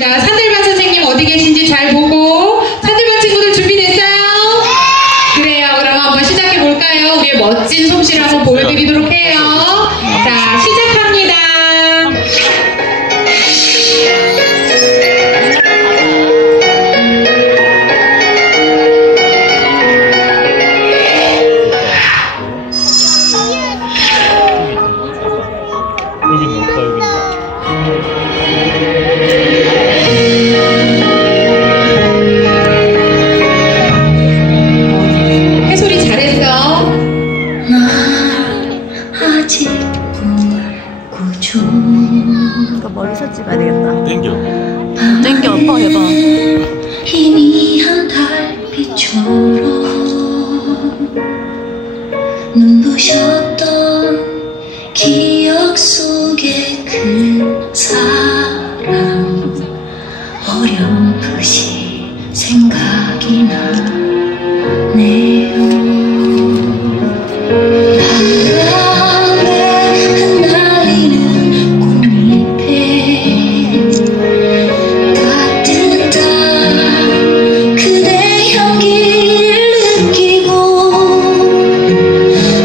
산들반 선생님 어디 계신지 잘 보고. 산들반 친구들 준비됐어요? 그래요. 그럼 한번 시작해 볼까요? 우리의 멋진 솜씨를 한번 보여드리도록 해요. 자, 시작합니다. 해솔이 잘했어. 이거 머리서 찍어야 되겠다. 땡겨 아빠 해봐. 희미한 달빛처럼 눈부셨던 기억 속의 그 사람 어렴풋이 생각이 나네요. 바람에 흩날리는 꽃잎에 따뜻한 그대 향기를 느끼고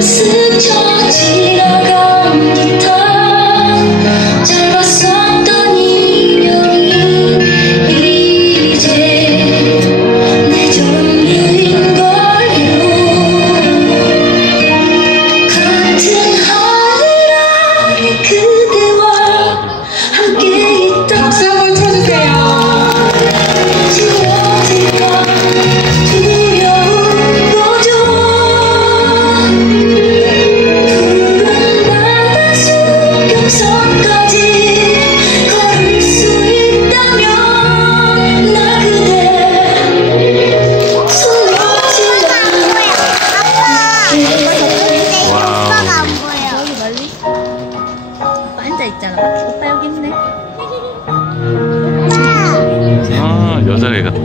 스쳐 지나간 듯한 짧았었던 인연이 이제 내 전부인걸요. 같은 하늘 아래 그대와 함께 있다. 박수 한번 쳐주세요. 지워질까 두려운 거죠. 푸른 바다 수평선까지 걸을 수 있다면 나 그대 손 놓지 않을게. 와우. 여기 멀리? 오빠 앉아있잖아. 오빠 여기 있네. 아 여자애 같다.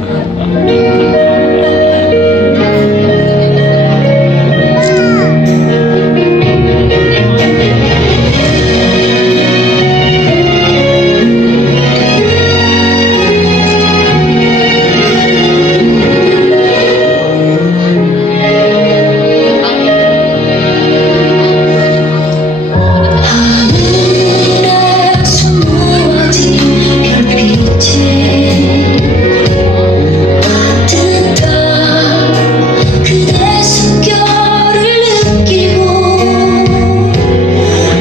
하늘에 숨어진 별빛에 따뜻한 그대 숨결을 느끼고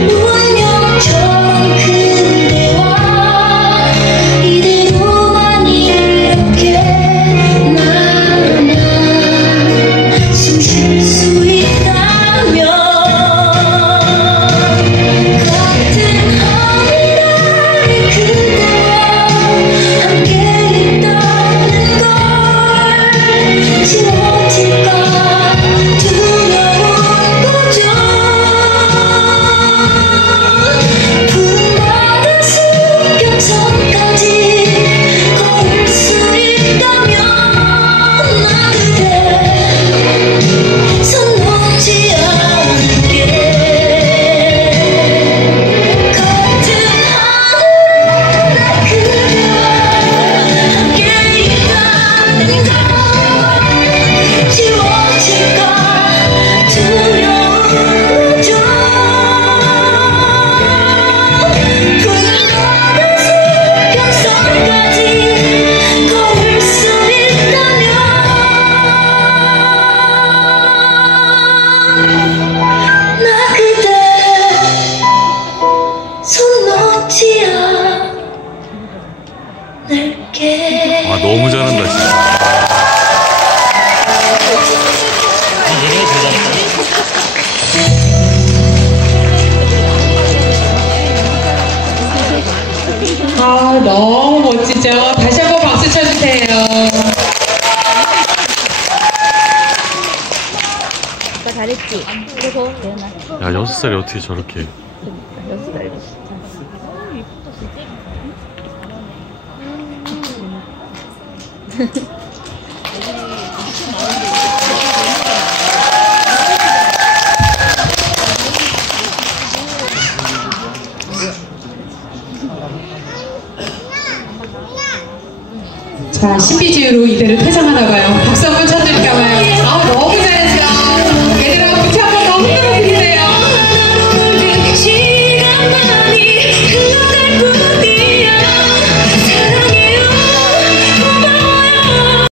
운명처럼 그대와 이대로만 이렇게 나른한 숨 쉴 수 있다면 같은 하늘 아래 그대와 함께 있다는 걸 지워질까 두려운 거죠. 푸른 바다 수평선까지 걸을 수 있다면 나 그대 손 놓지 않을게. 같은 하늘 아래 그대와 함께 있다는 걸 지워질까 두려운 거죠. 푸른 바다 수평선까지 걸을 수 있다면 나 그대 손 놓지 않을게. 아 너무 잘한다 진짜. 아, 너무 멋지죠? 다시 한번 박수 쳐주세요. 오빠 잘했지? 그리고 예은아. 야 6살이 어떻게 저렇게. 6살. 자, 신비주의로 이대로 퇴장하나봐요. 박수